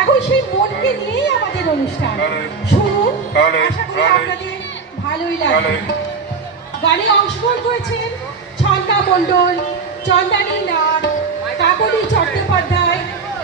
এখন সেই মনকে নিয়েই আমাদের অনুষ্ঠান শুনুন, আশা করি আপনাদের ভালোই লাগবে। গানে অংশগ্রহণ করেছেন ছন্দা মণ্ডল, চন্দানী নাথ, কাকলি চট্টোপাধ্যায়,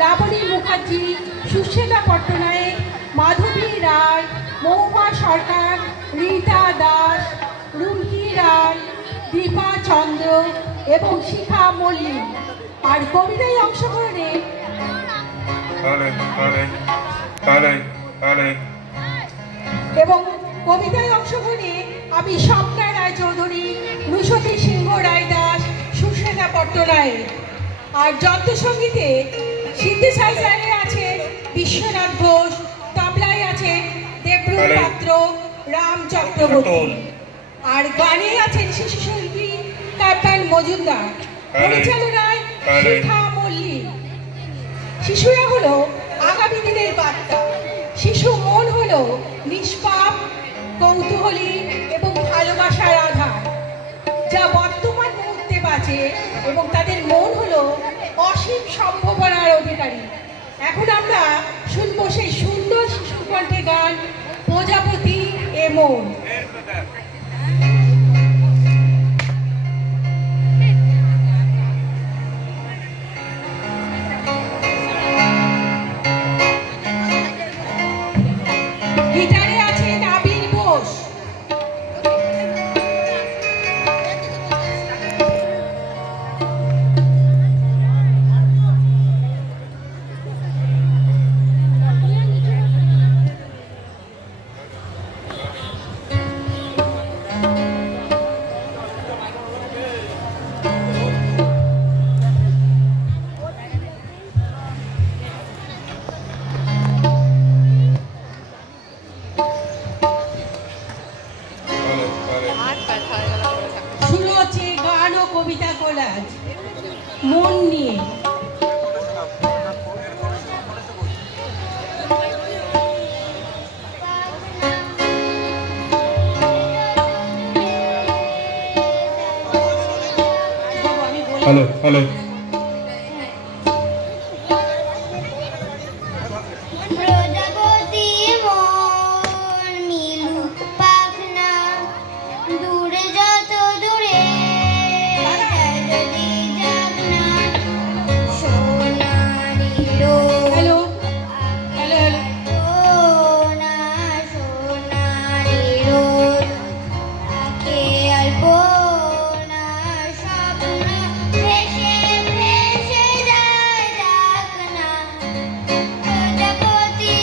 লাবণী মুখার্জি, সুশ্বেতা পট্টনায়ক, মাধবী রায়, মহুয়া সরকার, রীতা দাস, রুমকি রায়, দীপা চন্দ্র এবং শিখা মল্লিক। আর কবিতায় অংশগ্রহণে এবং কবিতায় অংশগ্রহণে আমি স্বপ্না রায় চৌধুরী, নুসতী সিংহ রায় দাস, সুশ্বেতা পট্টনায়ক। আর যন্ত্রসঙ্গীতে সিনথেসাইজারে আছে বিশ্বনাথ ঘোষ, তবলায় আছে দেবব্রত পাত্র, রাম চক্রবর্তী। আর গানে আছেন শিশু শিল্পী কাপ্তান মজুমদার, পরিচালনায় শিখা মল্লিক। শিশুরা হলো আগামী দিনের বার্তা। শিশু মন হলো নিষ্পাপ, কৌতূহলী এবং ভালোবাসার আধার, যা বর্তমান মুহূর্তে বাঁচে, এবং তাদের মন হলো অসীম সম্ভাবনার অধিকারী। এখন আমরা শুনবো সেই সুন্দর শিশু কণ্ঠে গান প্রজাপতি এ মন। গিটারে আছেন আবির বোস। শুরু হচ্ছে গান ও কবিতা কোলাজ মন নিয়ে। হ্যালো হ্যালো প্রজাপতি মন মিলুক পাখনা, দূরে যত দূরে যদি যাক না, সোনালি রোদ হ্যালো হ্যালো হ্যালো সোনা সোনালি রোদ আঁকে আলপনা, স্বপ্ন ভেসে ভেসে যায় ডাক না, প্রজাপতি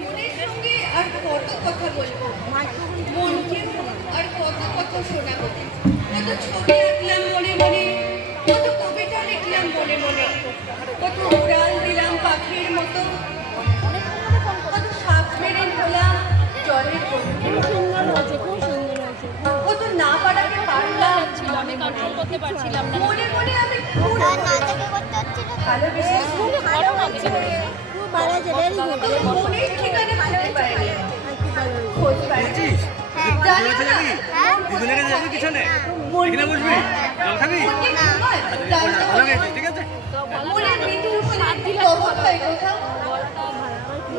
মনের সঙ্গে আর কত কথা বলবো, মনকে আর কত কথা শোনাবো। কত ছবি আঁকলাম মনে মনে, কত কবিতা লিখলাম মনে মনে, কত উড়াল দিলাম পাখির মতো, কত সাপ মেরে হলাম জলের বন্ধু, কত না পারাকে পারলাম, কন্ট্রোল করতে পারছিলাম না। মনে মনে আমি খুব ভালোবেসেছি। মনের ঠিকানা খুঁজে পাইনি, খোঁজ পাইনি। জানি না, দুজনে যাবি পিছনে এখানে বসবি জল খাবি ঠিক আছে মনের মৃত্যুর উপরে কবর হয় কোথাও,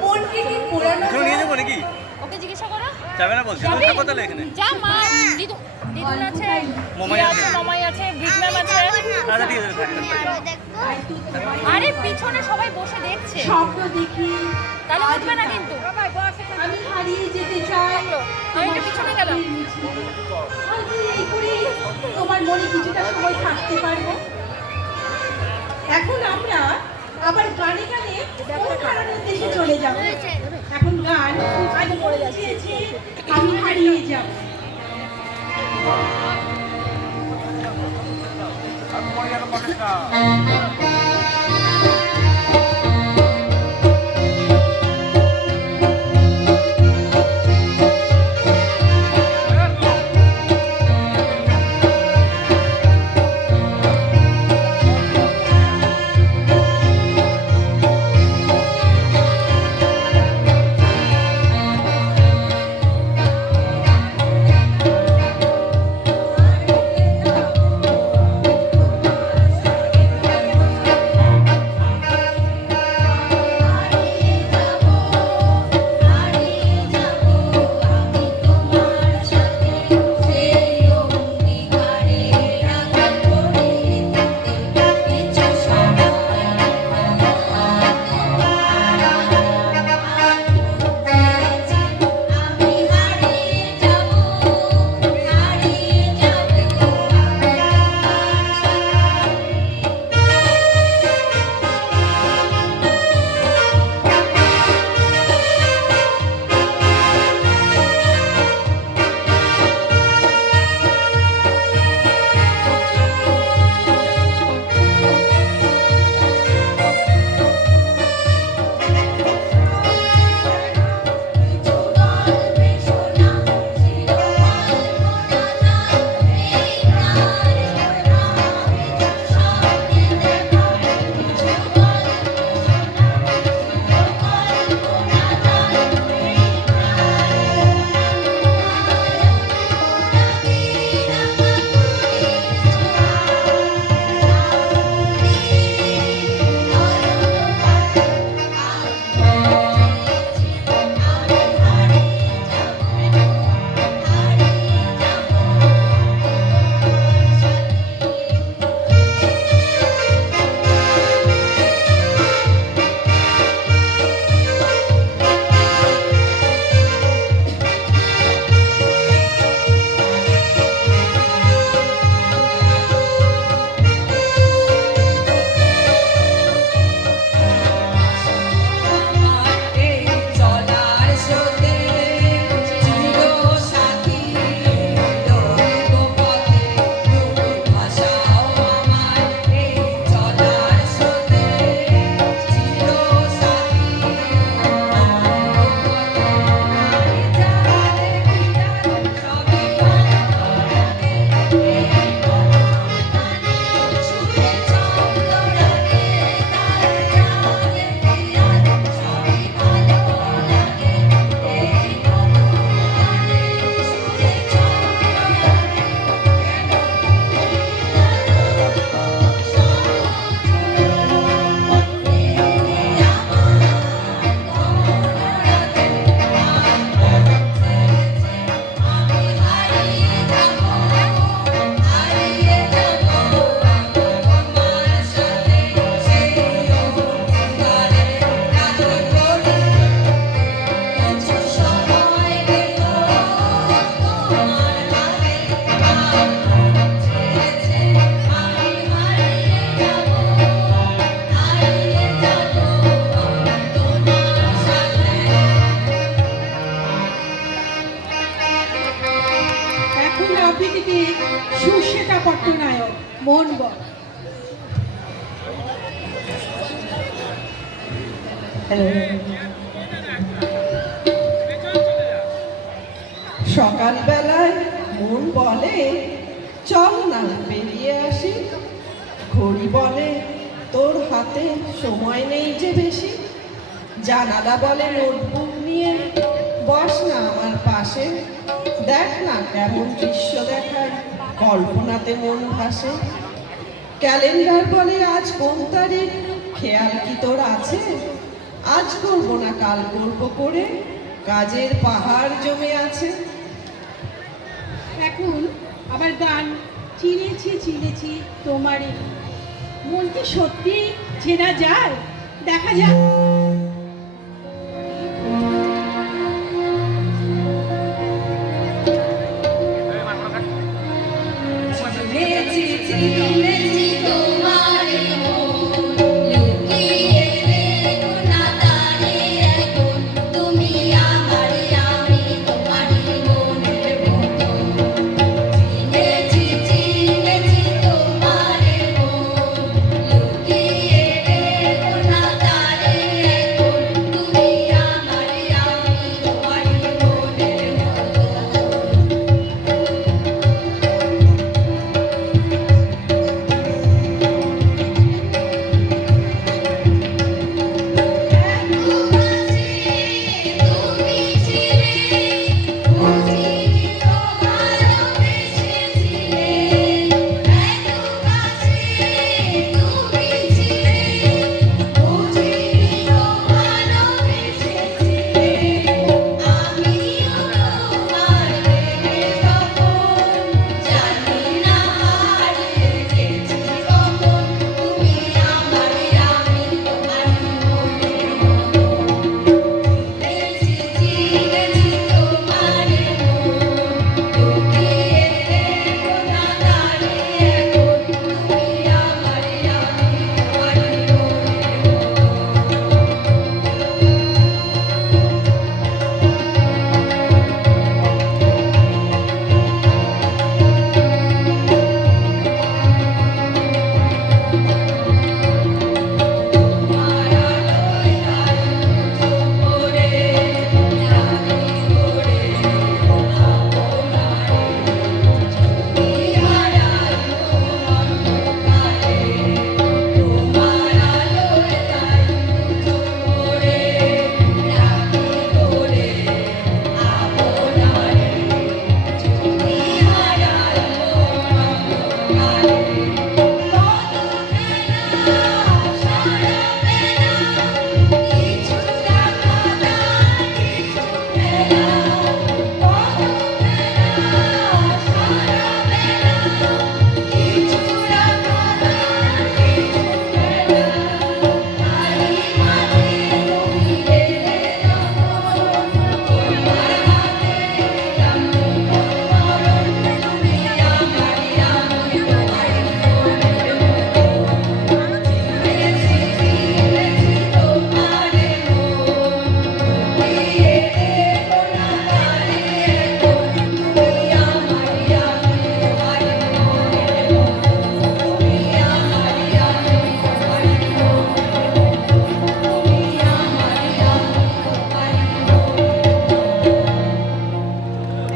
মনকে কি পোড়ানো পিছনে নিয়ে যাবো নাকি ওকে জিজ্ঞাসা করো। যাবে না বলছি তুমি থাকো তাহলে এখানে যা মা, দিদুন আছে, মামাই দিদা আছে। মামাই আছে, বিগ ম্যাম আছে। আচ্ছা ঠিক আছে থাক। আরে পিছনে সবাই বসে দেখছে, স্বপ্ন দেখি তাহলে উঠবে না কিন্তু। আমি হারিয়ে যেতে চাই। আমি একটু পিছনে গেলাম। আমি এই করে তোমার মনে কিছুটা সময় থাকতে পারবো। এখন আমরা আবার গানে গানে অনুকরণ উদ্দেশ্যে চলে যাব। এখন গান আমি বলে চেয়েছি আমি হারিয়ে যাব। মন বল। সকালবেলায় মন বলে চল না বেরিয়ে আসি, ঘড়ি বলে তোর হাতে সময় নেই যে বেশি, জানালা বলে নোটবুক নিয়ে বস না আমার পাশে, দেখ না কেমন দৃশ্য দেখায় কল্পনাতে মন ভাসে, ক্যালেন্ডার বলে আজ কোন তারিখ খেয়াল কি তোর আছে, আজ করবো না কাল করবো করে কাজের পাহাড় জমে আছে। এখন আবার গান চিনেছি চিনেছি তোমারে, মন কি সত্যি চেনা যায়? দেখা যাক। চিনেছি চিনেছি তোমারে মন, লুকিয়ে রেখো না তারে এখন, তুমি আমারে আমি তোমারই মনের মতো। চিনেছি চিনেছি তোমারে মন, লুকিয়ে রেখো না তারে এখন, তুমি আমারে আমি তোমারই মনের মতো।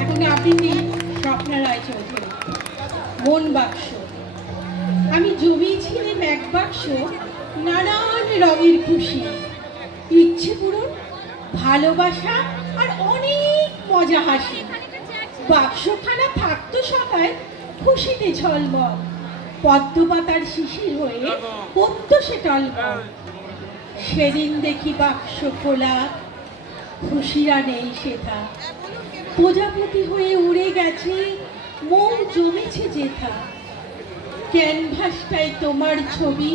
এখন আবৃত্তি স্বপ্না রায় চৌধুরী। মন বাক্স। আমি জমিয়েছিলাম এক বাক্স নানান রঙের খুশি, ইচ্ছে পূরণ, ভালোবাসা আর অনেক মজা হাসি। বাক্সখানা থাকতো সবাই খুশিতে ঝলমল, পদ্ম পাতার শিশির হয়ে পড়তো সে টলমল। সেদিন দেখি বাক্স খোলা, খুশিরা নেই সেথা, প্রজাপতি হয়ে উড়ে গেছে, মন জমেছে যেথা। ক্যানভাসটায় তোমার ছবি,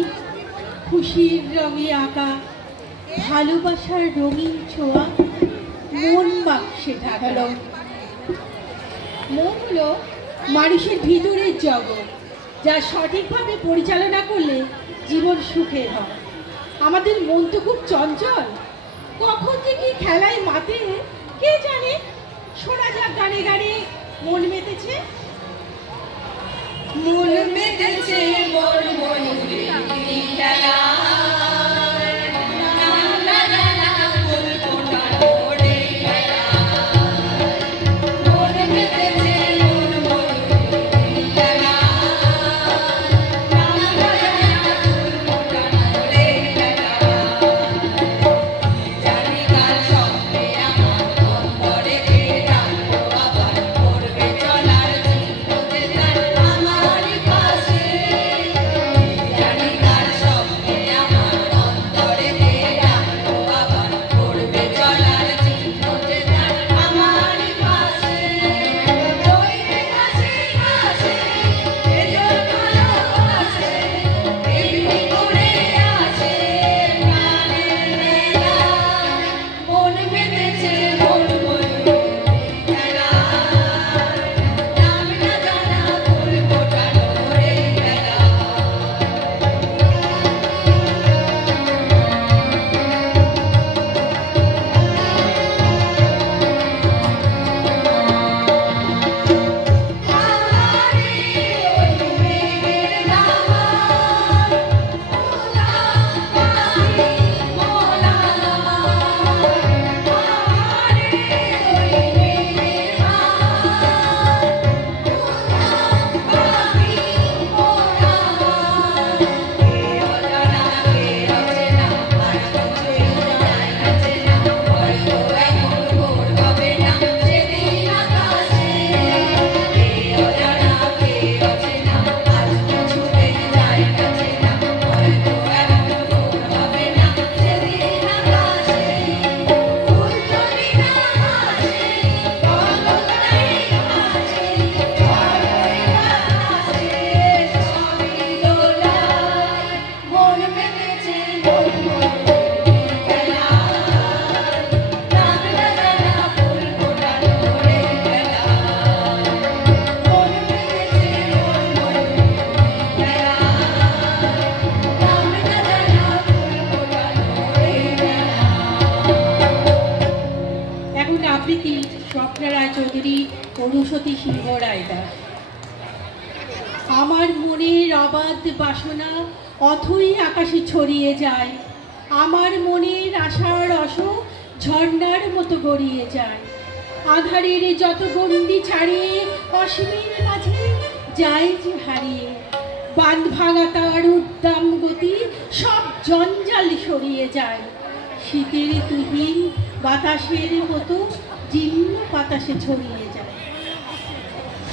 খুশির রঙে আঁকা, ভালোবাসার রঙিন ছোঁয়া, মন বাক্সে ঢাকালো। মন হলো মানুষের ভিতরের জগৎ, যা সঠিকভাবে পরিচালনা করলে জীবন সুখের হয়। আমাদের মন তো খুব চঞ্চল, কখন যে কি খেলায় মাতে কে জানে। শোনা যাক গানে গানে মন মেতেছে। মন মেতেছে মোর ময়ূরে খেলা এখন আবৃত্তি স্বপ্না রায়চৌধুরী, অনুষতী সিংহ রায়দার। আমার মনের অবাধ বাসনা অথই আকাশে ছড়িয়ে যায়, আমার মনের আশার রস ঝর্ণার মতো গড়িয়ে যায়। আধারের যত গণ্ডি ছাড়িয়ে অসীমের মাঝে যায় যে হারিয়ে, বাঁধ ভাঙা তার উদ্দাম গতি সব জঞ্জাল সরিয়ে যায়। শীতের তুহিন বাতাসের মতো জীর্ণ বাতাসে ছড়িয়ে যায়।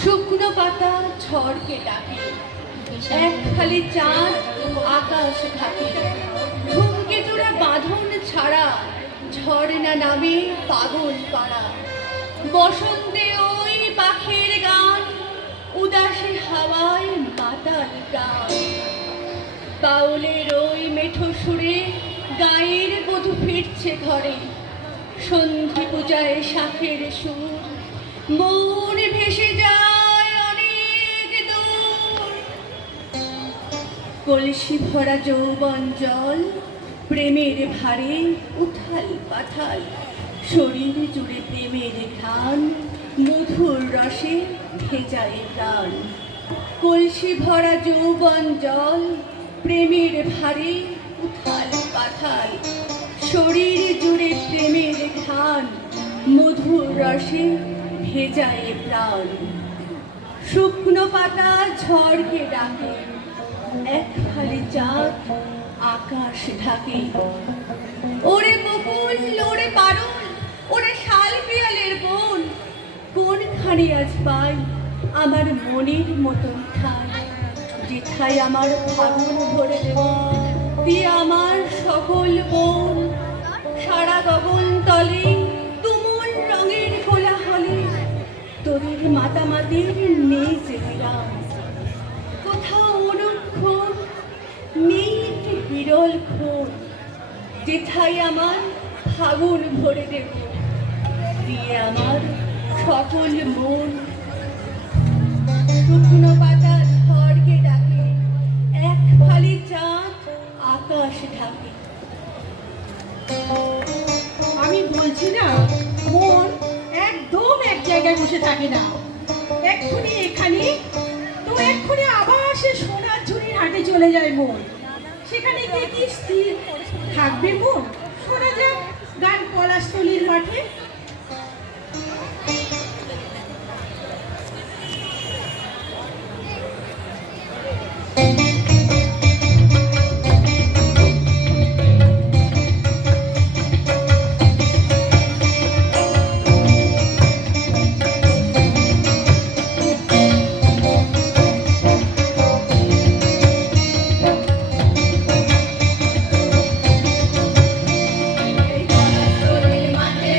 শুকনো পাতা ঝড়কে ডাকে, এক খালি চাঁদ আকাশ ঢাকে। ধূমকেতুরা বাঁধন ছাড়া ঝর্ণা নামে পাগল পাড়া। বসন্তে ওই পাখির গান, উদাসী হাওয়ায় মাতাল গান। বাউলের ওই মেঠো সুরে গায়ের বধূ ফিরছে ঘরে। সন্ধি পূজায় শাখের সুর, মন ভেসে যায় অনেক দূর। কলসি ভরা যৌবন জল, প্রেমের ভারে উথাল পাথাল। শরীর জুড়ে প্রেমের ঘ্রাণ, মধুর রসে ভেজায় প্রাণ। কলসি ভরা যৌবন জল, প্রেমের ভারে উথাল পাথাল। শরীর জুড়ে প্রেমের ঘ্রাণ, মধুর রসে ভেজায় প্রাণ। শুকনো পাতা ঝড়কে ডাকে, এক ফালি চাঁদ আকাশ ঢাকে। ওরে বকুল, ওরে পারুল, ওরে শাল পিয়ালের বোন, কোনখানে আজ পাই আমার মনের মতন ঠাই। যেথায় আমার ফাগুন ভরে দেব দিয়ে আমার সকল বন। সারা গগন তলে তুমুল রঙের কোলাহলে, তোদের মাতামাতির নেই যে বিরাম। কোথাও অনুক্ষণ নেই একটি বিরল ক্ষণ, যেথায় আমার ফাগুন ভরে দেব দিয়ে আমার সকল মন। শুকনো পাতা ঝড়কে ডাকে, এক ফালি চাঁদ আকাশ ঢাকে। আমি বলছি না, মন একদম এক জায়গায় বসে থাকে না। এক্ষুনি এখানে তো এক্ষুনি আবার সে সোনার ঝুড়ির হাটে চলে যায় মন। সেখানে গিয়ে কি স্থির থাকবে মন? শোনা যাক গান পলাশতলির মাঠে। এই পলাশতলির মাঠে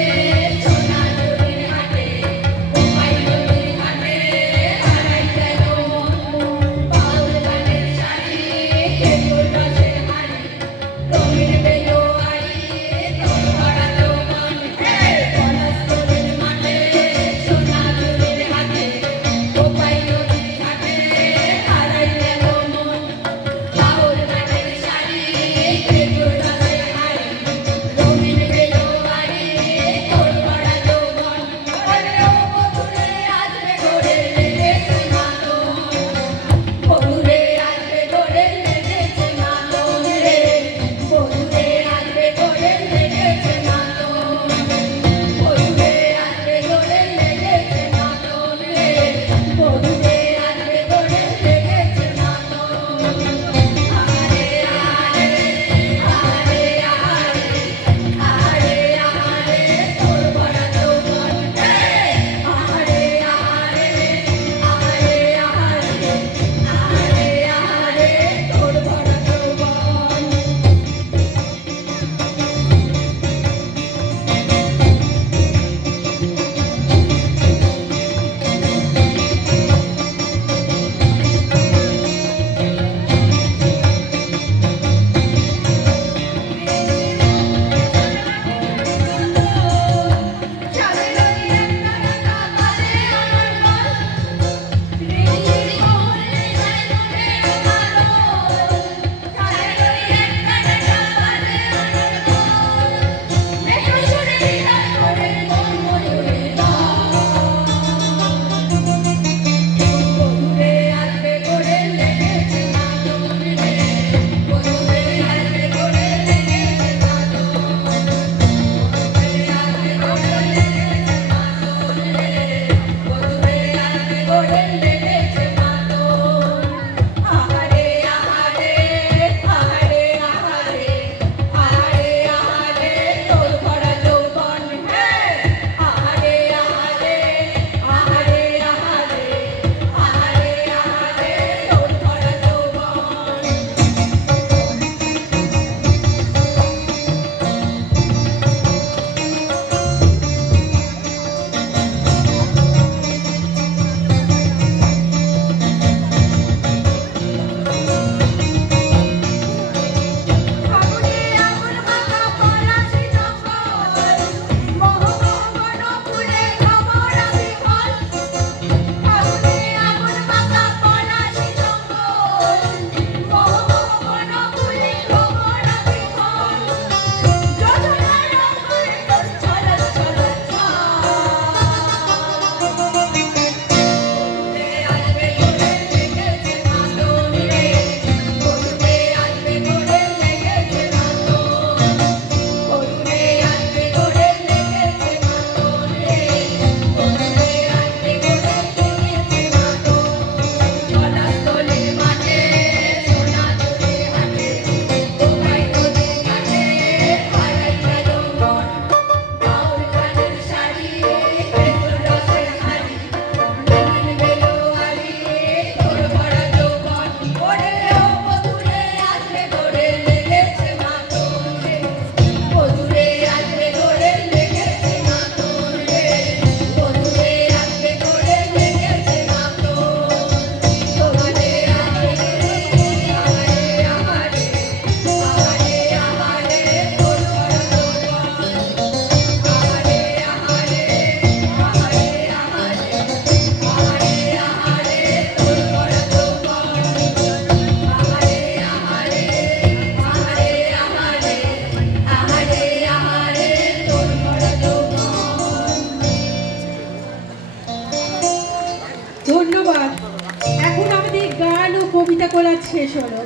কাজ শেষ হলো।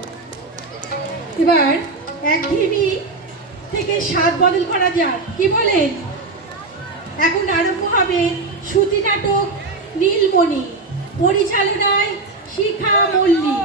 এবার একঘেয়েমি থেকে স্বাদ বদল করা যাক, কি বলেন? এখন আরম্ভ হবে শ্রুতি নাটক নীলমণি, পরিচালনায় শিখা মল্লিক।